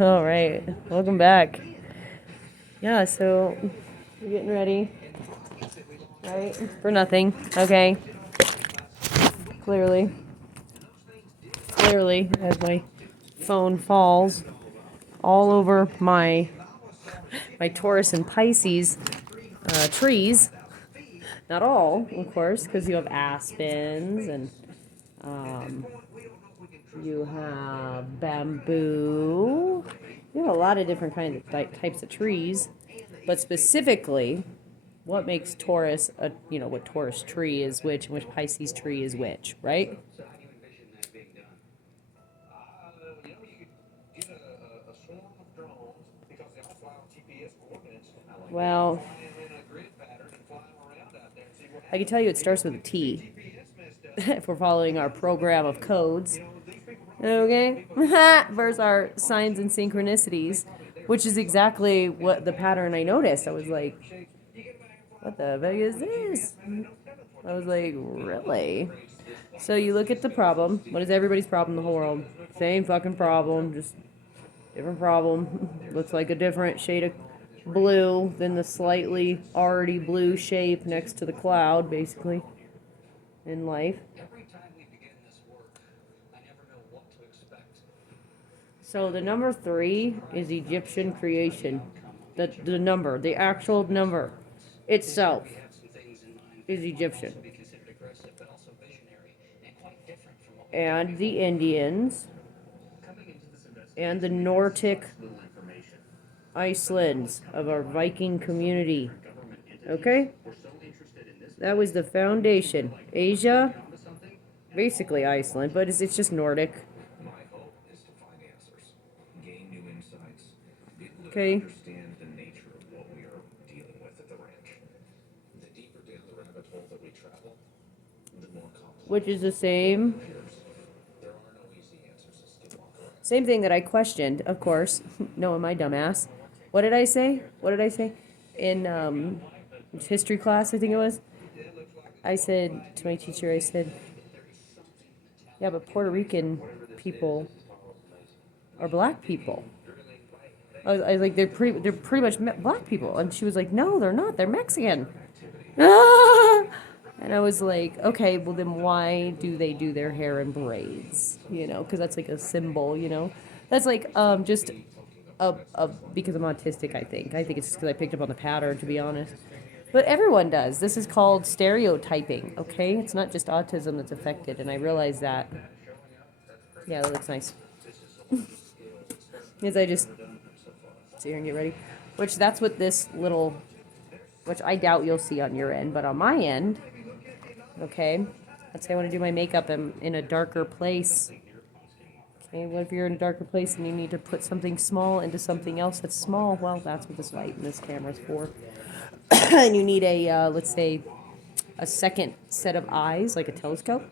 All right, welcome back. Yeah, so we're getting ready, right? For nothing, okay? Clearly, as my phone falls all over my Taurus and Pisces trees. Not all, of course, because you have aspens and um, you have bamboo. You have a lot of different kinds of types of trees, but specifically, what makes Taurus what Taurus tree is which, and which Pisces tree is which, right? Well, I can tell you it starts with a T if we're following our program of codes. Okay? Versus our signs and synchronicities, which is exactly what the pattern I noticed. I was like, what the heck is this? I was like, really? So you look at the problem. What is everybody's problem in the whole world? Same fucking problem, just different problem. Looks like a different shade of blue than the slightly already blue shape next to the cloud, basically, in life. So the number 3 is Egyptian creation. The number, the actual number itself is Egyptian. And the Indians and the Nordic Icelands of our Viking community. Okay? That was the foundation. Asia, basically Iceland, but it's just Nordic. Okay? Which is the same thing that I questioned, of course. No, my dumbass. What did I say? In history class, I think it was. I said to my teacher, I said, yeah, but Puerto Rican people are black people. I was like, they're pretty much black people. And she was like, no, they're not. They're Mexican. And I was like, okay, well then why do they do their hair in braids? Because that's like a symbol. That's like just because I'm autistic. I think it's just because I picked up on the pattern, to be honest. But everyone does. This is called stereotyping. Okay, it's not just autism that's affected, and I realize that. Yeah, that looks nice. Because I just sit here and get ready. Which that's what this little, which I doubt you'll see on your end, but on my end, okay, let's say I want to do my makeup in a darker place. Okay, what if you're in a darker place and you need to put something small into something else that's small? Well, that's what this light and this camera is for. And you need a, let's say, a second set of eyes, like a telescope.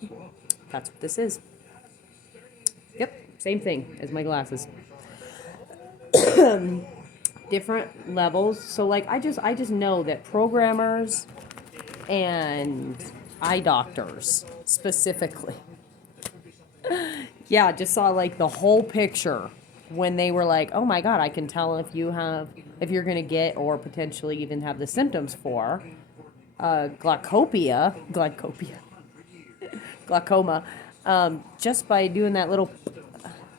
That's what this is. Yep, same thing as my glasses. Different levels. So like I just know that programmers and eye doctors specifically. Yeah, just saw like the whole picture when they were like, "Oh my god, I can tell if you're going to get or potentially even have the symptoms for glaucoma, just by doing that little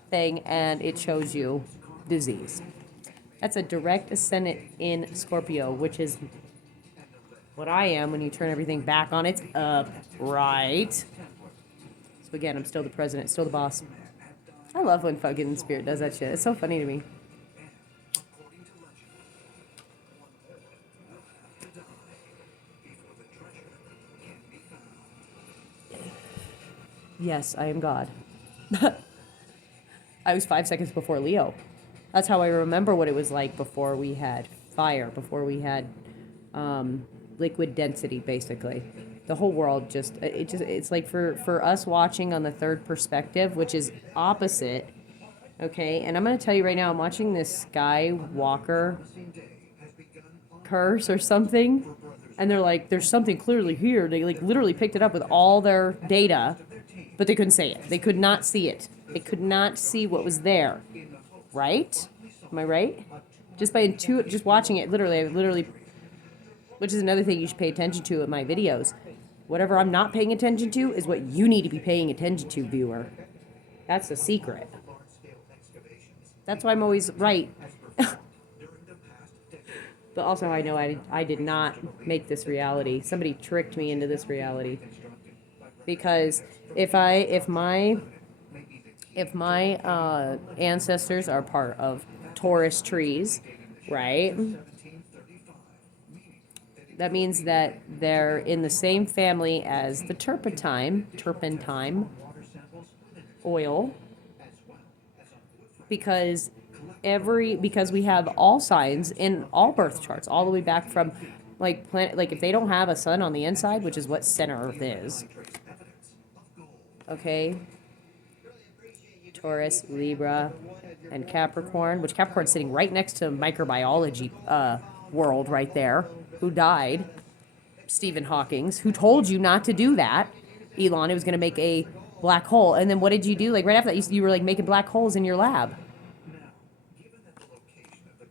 thing, and it shows you disease." That's a direct ascendant in Scorpio, which is what I am when you turn everything back on its upright. So again, I'm still the president, still the boss. I love when fucking Spirit does that shit. It's so funny to me. Yes, I am God. I was 5 seconds before Leo. That's how I remember what it was like before we had fire, before we had liquid density, basically. The whole world it's like for us watching on the third perspective, which is opposite. Okay, and I'm going to tell you right now, I'm watching this Skywalker curse or something, and they're like, there's something clearly here. They like literally picked it up with all their data, but they couldn't say it. They could not see it. They could not see what was there, right? Am I right? Just by just watching it, literally, which is another thing you should pay attention to in my videos. Whatever I'm not paying attention to is what you need to be paying attention to, viewer. That's the secret. That's why I'm always right. But also, I know I did not make this reality. Somebody tricked me into this reality. Because if my ancestors are part of Taurus trees, right? That means that they're in the same family as the turpentine oil, because we have all signs in all birth charts, all the way back from like planet, like if they don't have a sun on the inside, which is what center Earth is. Okay. Taurus, Libra, and Capricorn, which Capricorn's sitting right next to microbiology world right there, who died. Stephen Hawking's, who told you not to do that. Elon, it was going to make a black hole. And then what did you do? Like right after that, you were like making black holes in your lab.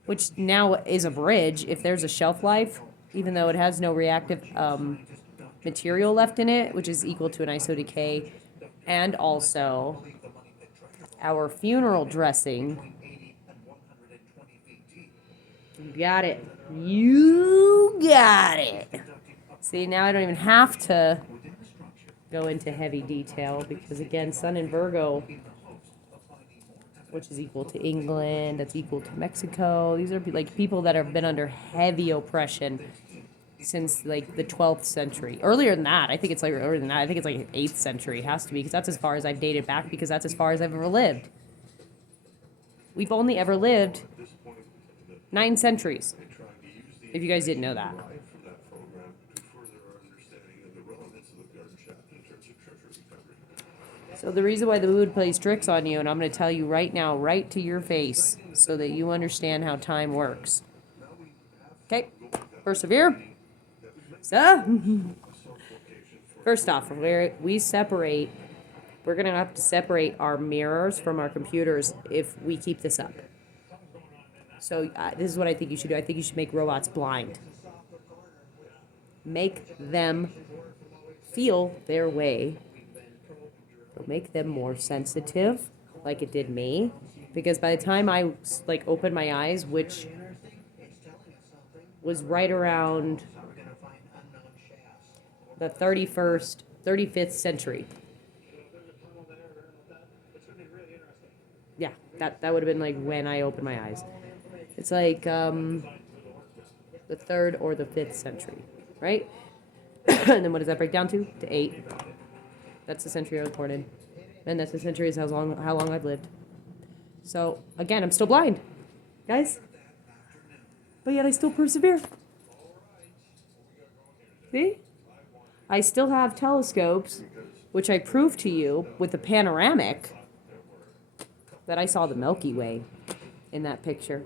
Which now is a bridge. If there's a shelf life, even though it has no reactive material left in it, which is equal to an iso decay, and also our funeral dressing. You got it. You got it. See, now I don't even have to go into heavy detail because, again, Sun in Virgo, which is equal to England, that's equal to Mexico. These are like people that have been under heavy oppression since like the 12th century. Earlier than that, I think it's like earlier than that. I think it's like 8th century. It has to be, because that's as far as I've dated back, because that's as far as I've ever lived. We've only ever lived 9 centuries, if you guys didn't know that. So the reason why the moon plays tricks on you, and I'm going to tell you right now, right to your face, so that you understand how time works. Okay, persevere. So, first off, we separate, we're going to have to separate our mirrors from our computers if we keep this up. So this is what I think you should do. I think you should make robots blind. Make them feel their way. Make them more sensitive, like it did me. Because by the time I like opened my eyes, which was right around the 35th century. Yeah, that would have been like when I opened my eyes. It's like the 3rd or the 5th century, right? And then what does that break down to? To 8. That's the century I was born in. And that's the century is how long I've lived. So, again, I'm still blind, guys. But yet I still persevere. See? I still have telescopes, which I proved to you with the panoramic that I saw the Milky Way in that picture.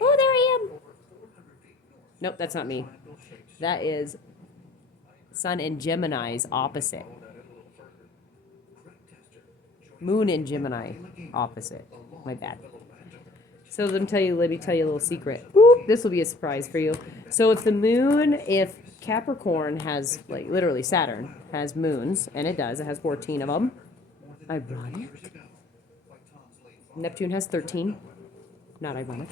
Oh, there I am. Nope, that's not me. That is Sun in Gemini's opposite. Moon in Gemini opposite. My bad. So let me tell you a little secret. Whoop, this will be a surprise for you. So if Capricorn has, like, literally Saturn has moons, and it does, it has 14 of them. Ironic. Neptune has 13. Not ironic.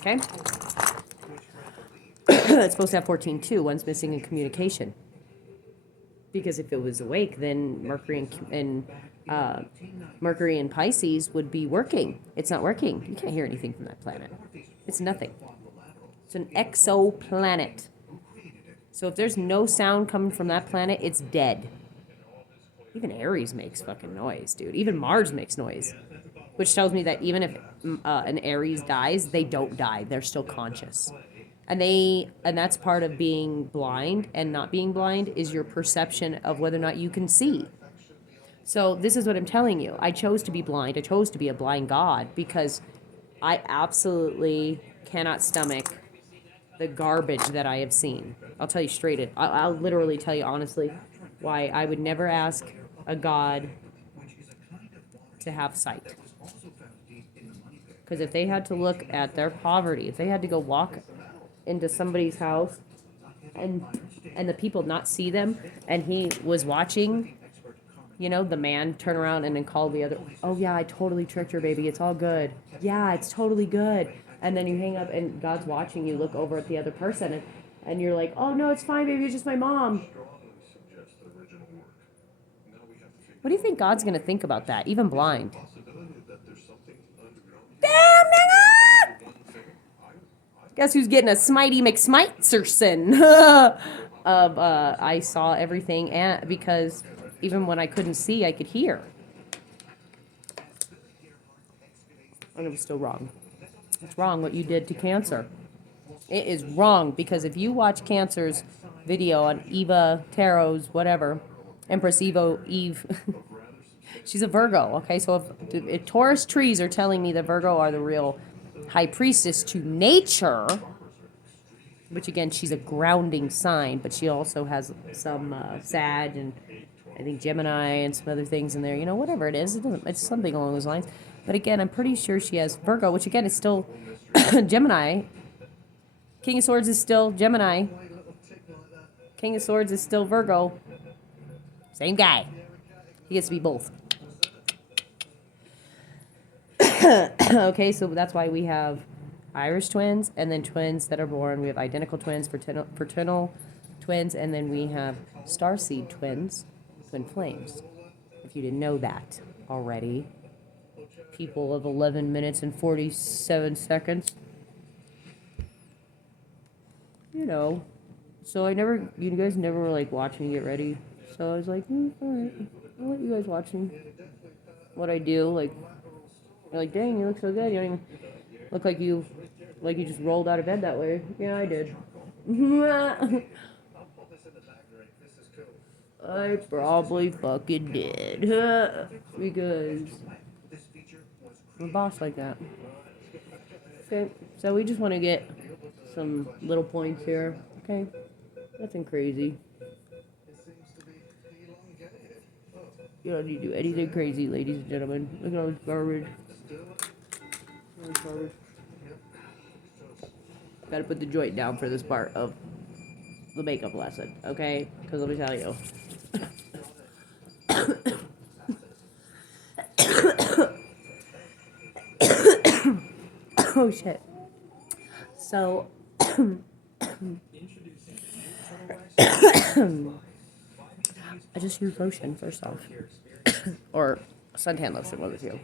Okay? It's supposed to have 14 too. One's missing in communication. Because if it was awake, then Mercury and Pisces would be working. It's not working. You can't hear anything from that planet. It's nothing. It's an exoplanet. So if there's no sound coming from that planet, it's dead. Even Aries makes fucking noise, dude. Even Mars makes noise. Which tells me that even if an Aries dies, they don't die. They're still conscious. And that's part of being blind and not being blind is your perception of whether or not you can see. So this is what I'm telling you. I chose to be blind. I chose to be a blind god because I absolutely cannot stomach the garbage that I have seen. I'll tell you straight. I'll literally tell you honestly why I would never ask a god to have sight. Because if they had to look at their poverty, if they had to go walk into somebody's house and the people not see them, and he was watching, you know, the man turn around and then call the other, oh yeah, I totally tricked her, baby, it's all good. Yeah, it's totally good. And then you hang up and God's watching you look over at the other person, and you're like, oh no, it's fine, baby, it's just my mom. What do you think God's going to think about that, even blind? Damn, nigga! Guess who's getting a Smitey McSmiteserson of I saw everything, and because even when I couldn't see, I could hear. And it was still wrong. It's wrong what you did to cancer. It is wrong, because if you watch Cancer's video on Eva Tarot's whatever, Empress Evo Eve, she's a Virgo, okay? So if Taurus trees are telling me that Virgo are the real high priestess to nature, which again, she's a grounding sign, but she also has some Sag and I think Gemini and some other things in there, you know, whatever it is, it's something along those lines. But again, I'm pretty sure she has Virgo, which again is still Gemini. King of Swords is still Gemini. King of Swords is still Virgo. Same guy. He gets to be both. Okay, so that's why we have Irish twins, and then twins that are born. We have identical twins, fraternal twins, and then we have starseed twins, twin flames. If you didn't know that already. People of 11 minutes and 47 seconds. You know. So you guys never were like watching me get ready. So I was like, alright, I'll let you guys watch me. What I do, like, you're like, dang, you look so good. You don't even look like you just rolled out of bed that way. Yeah, I did. I probably fucking did. Because I'm a boss like that. Okay, so we just want to get some little points here. Okay, nothing crazy. You don't need to do anything crazy, ladies and gentlemen. Look at all this garbage. Gotta put the joint down for this part of the makeup lesson, okay? Because let me tell you. Oh shit. So I just used lotion first off. Or suntan lotion, one of the two.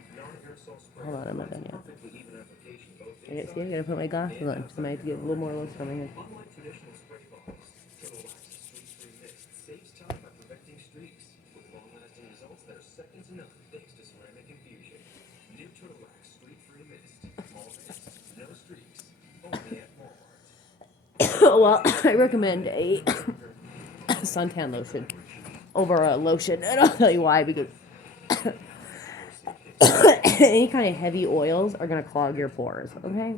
Hold on, I'm not done yet. See, I gotta put my glasses on, so I might have to get a little more lotion on my head. Well, I recommend a suntan lotion over a lotion, and I'll tell you why, because any kind of heavy oils are going to clog your pores, okay?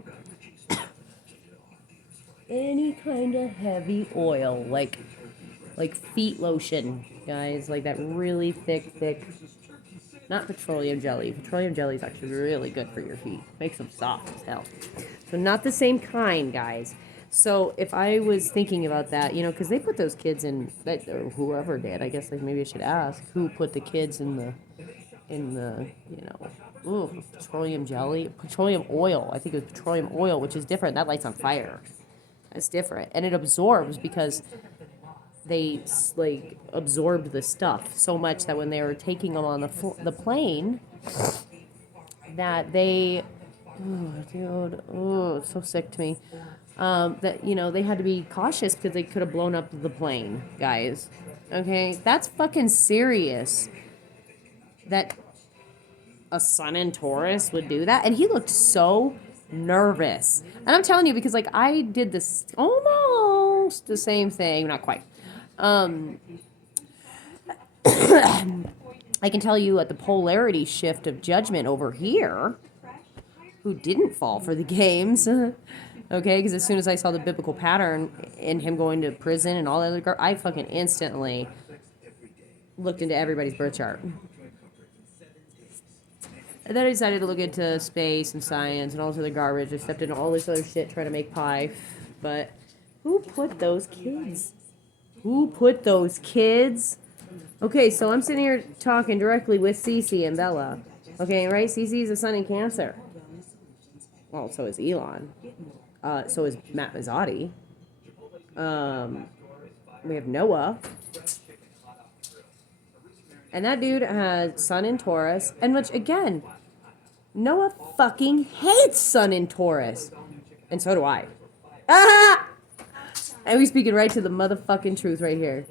Any kind of heavy oil, like feet lotion, guys, like that really thick, not petroleum jelly. Petroleum jelly is actually really good for your feet. Makes them soft as hell. So not the same kind, guys. So if I was thinking about that, you know, because they put those kids in, or whoever did, I guess like maybe I should ask who put the kids in the you know, petroleum jelly, petroleum oil. I think it was petroleum oil, which is different. That lights on fire. That's different, and it absorbs because they like absorbed the stuff so much that when they were taking them on the plane, that they, it's so sick to me. That, you know, they had to be cautious because they could have blown up the plane, guys. Okay, that's fucking serious. That a Sun in Taurus would do that, and he looked so nervous. And I'm telling you, because like I did this almost the same thing, not quite. I can tell you at the polarity shift of judgment over here, who didn't fall for the games. Okay, because as soon as I saw the biblical pattern in him going to prison and all that other I fucking instantly looked into everybody's birth chart. And then I decided to look into space and science and all this other garbage. I stepped into all this other shit trying to make pie. But who put those kids? Who put those kids? Okay, so I'm sitting here talking directly with Cece and Bella. Okay, right? Cece is a sun in Cancer. Well, so is Elon. So is Matt Mazzotti. We have Noah. And that dude has sun in Taurus. And which, again, Noah fucking hates sun in Taurus. And so do I. Ah! And we speaking right to the motherfucking truth right here.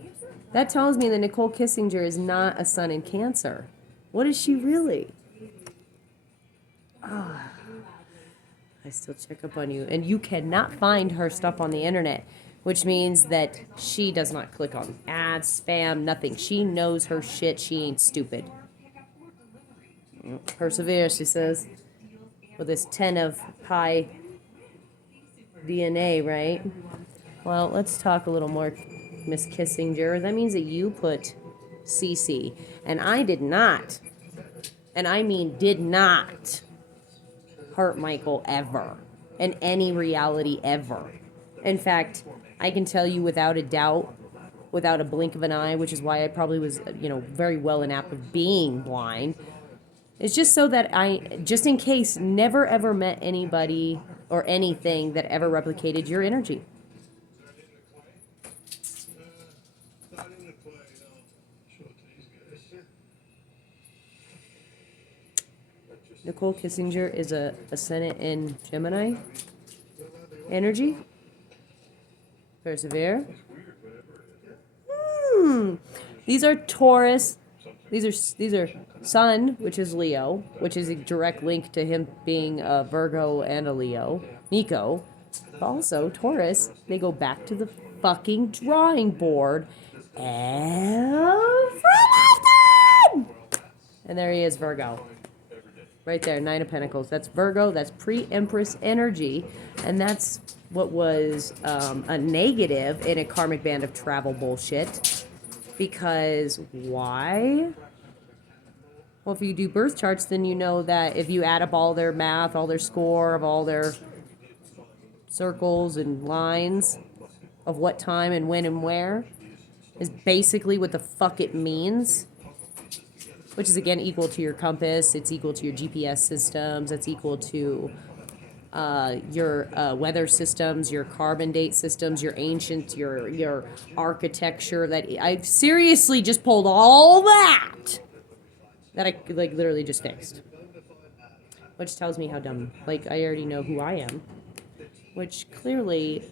That tells me that Nicole Kissinger is not a sun in Cancer. What is she really? Ah. I still check up on you. And you cannot find her stuff on the internet, which means that she does not click on ads, spam, nothing. She knows her shit. She ain't stupid. Persevere, she says. With this 10 of pi DNA, right? Well, let's talk a little more, Miss Kissinger. That means that you put CC, and I did not, and I mean did not, hurt Michael ever, in any reality ever. In fact, I can tell you without a doubt, without a blink of an eye, which is why I probably was, very well inapt of being blind. It's just so that just in case, never ever met anybody or anything that ever replicated your energy. Nicole Kissinger is a ascendant in Gemini energy. Persevere. These are Taurus. These are Sun, which is Leo, which is a direct link to him being a Virgo and a Leo. Nico. Also, Taurus, they go back to the fucking drawing board every time. And there he is, Virgo. Right there, 9 of Pentacles. That's Virgo. That's pre-Empress energy. And that's what was a negative in a karmic band of travel bullshit. Because why? Well, if you do birth charts, then you know that if you add up all their math, all their score of all their circles and lines of what time and when and where is basically what the fuck it means. Which is, again, equal to your compass. It's equal to your GPS systems. It's equal to your weather systems, your carbon date systems, your ancient, your architecture. That I seriously just pulled all that I literally just fixed. Which tells me how dumb. I already know who I am. Which clearly...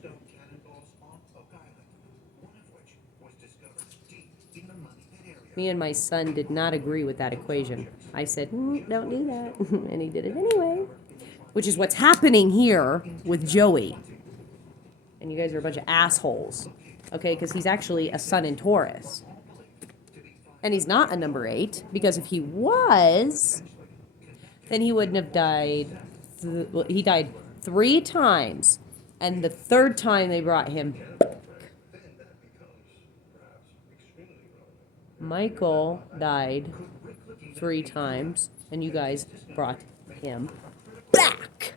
Me and my son did not agree with that equation. I said, don't do that. And he did it anyway. Which is what's happening here with Joey. And you guys are a bunch of assholes. Okay, because he's actually a sun in Taurus. And he's not a number 8, because if he was, then he wouldn't have died. He died 3 times. And the 3rd time they brought him Michael died 3 times, and you guys brought him back.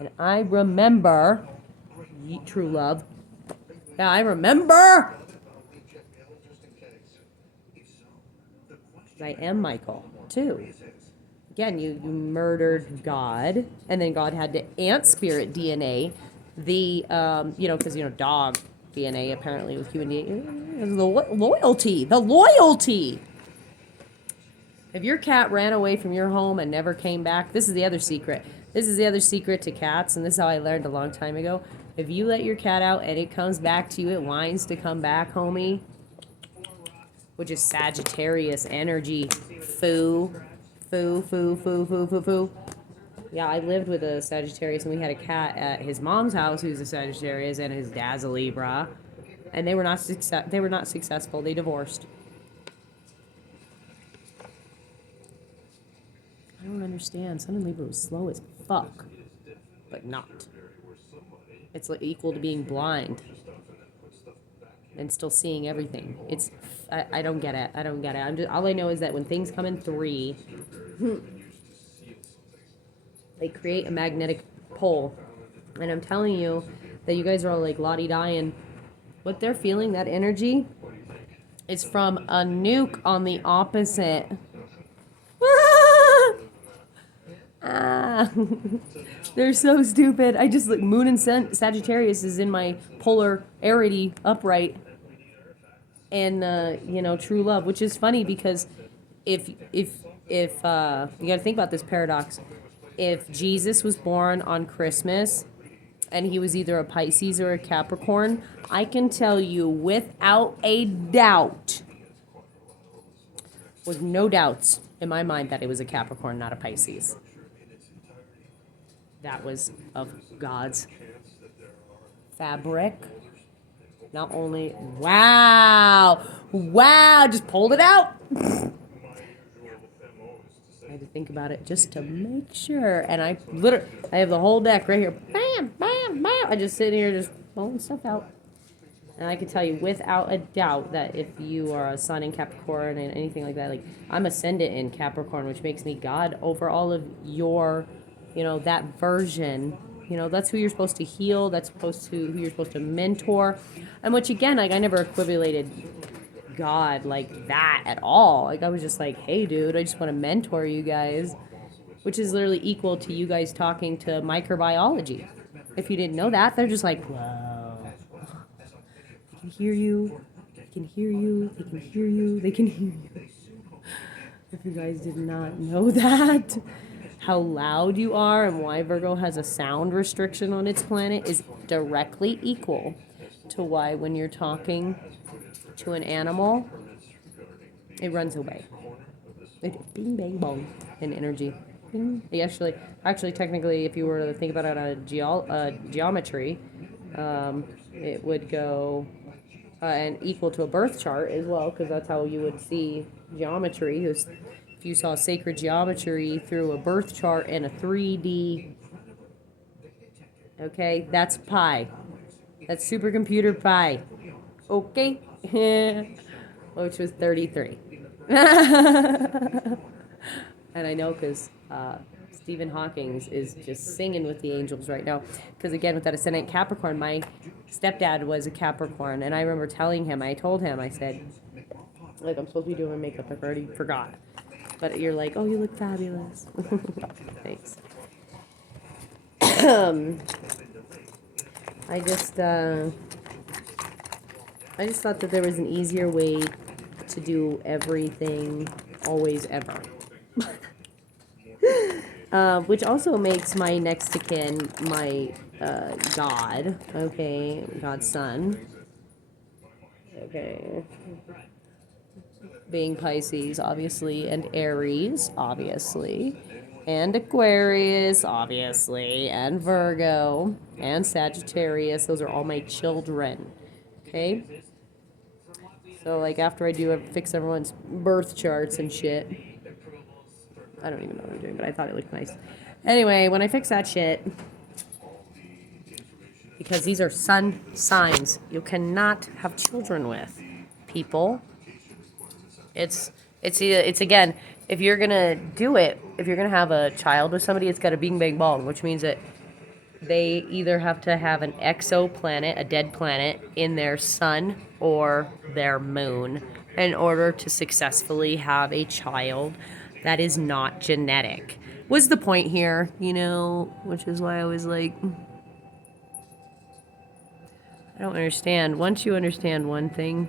And I remember, true love. Yeah, I remember. I am Michael, too. Again, you murdered God, and then God had to ant spirit DNA the, because, dog DNA apparently with human DNA. The loyalty. If your cat ran away from your home and never came back, this is the other secret. This is the other secret to cats, and this is how I learned a long time ago. If you let your cat out and it comes back to you, it whines to come back, homie. Which is Sagittarius energy. Foo. Yeah, I lived with a Sagittarius, and we had a cat at his mom's house who's a Sagittarius, and his dad's a Libra. And they were not successful. They divorced. I don't understand. Sun and Libra was slow as fuck, but not. It's equal to being blind and still seeing everything. I don't get it. All I know is that when things come in 3, They create a magnetic pole. And I'm telling you that you guys are all like la-di-da, and what they're feeling, that energy, is from a nuke on the opposite. Ah. They're so stupid. I just look, Moon and Sagittarius is in my polarity upright. And true love, which is funny because if you got to think about this paradox. If Jesus was born on Christmas and he was either a Pisces or a Capricorn, I can tell you without a doubt, with no doubts in my mind, that it was a Capricorn, not a Pisces. That was of God's fabric. Not only, wow, just pulled it out. I had to think about it just to make sure. And I have the whole deck right here. Bam, bam, bam. I just sit here just pulling stuff out. And I can tell you without a doubt that if you are a sun in Capricorn and anything like that, like I'm ascendant in Capricorn, which makes me God over all of your, that version. That's who you're supposed to heal. That's who you're supposed to mentor. And which again, like I never equivalated God like that at all. Like I was just like, hey dude, I just want to mentor you guys, which is literally equal to you guys talking to microbiology. If you didn't know that, they're just like, wow, they can hear you, they can hear you, they can hear you, they can hear you. If you guys did not know that, how loud you are and why Virgo has a sound restriction on its planet is directly equal to why when you're talking to an animal, it runs away. Bing, bang, bong, in energy. Actually, technically, if you were to think about it on geometry, it would go and equal to a birth chart as well, because that's how you would see geometry. If you saw sacred geometry through a birth chart and a 3D, okay, that's pi. That's supercomputer pi. Okay? Which was 33. And I know because Stephen Hawking is just singing with the angels right now. Because again, with that ascendant Capricorn, my stepdad was a Capricorn. And I remember telling him, I said, like, I'm supposed to be doing my makeup. I already forgot. But you're like, oh, you look fabulous. Thanks. I just thought that there was an easier way to do everything, always, ever. Which also makes my next to kin my God, okay, God's son, okay, being Pisces, obviously, and Aries, obviously, and Aquarius, obviously, and Virgo, and Sagittarius. Those are all my children, okay? So, like, after I fix everyone's birth charts and shit, I don't even know what I'm doing, but I thought it looked nice. Anyway, when I fix that shit, because these are sun signs you cannot have children with, people. It's again, if you're gonna do it, if you're gonna have a child with somebody, it's got a bing bang bong, which means that they either have to have an exoplanet, a dead planet, in their sun or their moon in order to successfully have a child that is not genetic. Was the point here, which is why I was like, I don't understand. Once you understand one thing,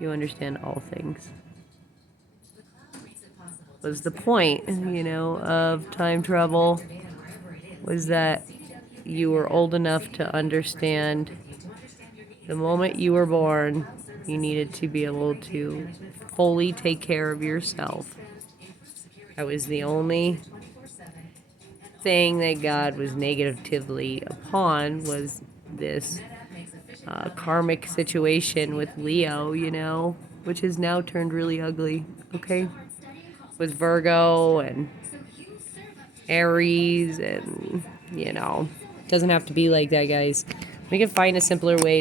you understand all things. Was the point, of time travel, was that you were old enough to understand the moment you were born, you needed to be able to fully take care of yourself. That was the only thing that God was negatively upon, was this karmic situation with Leo, which has now turned really ugly, okay? With Virgo and Aries and, doesn't have to be like that, guys. We can find a simpler way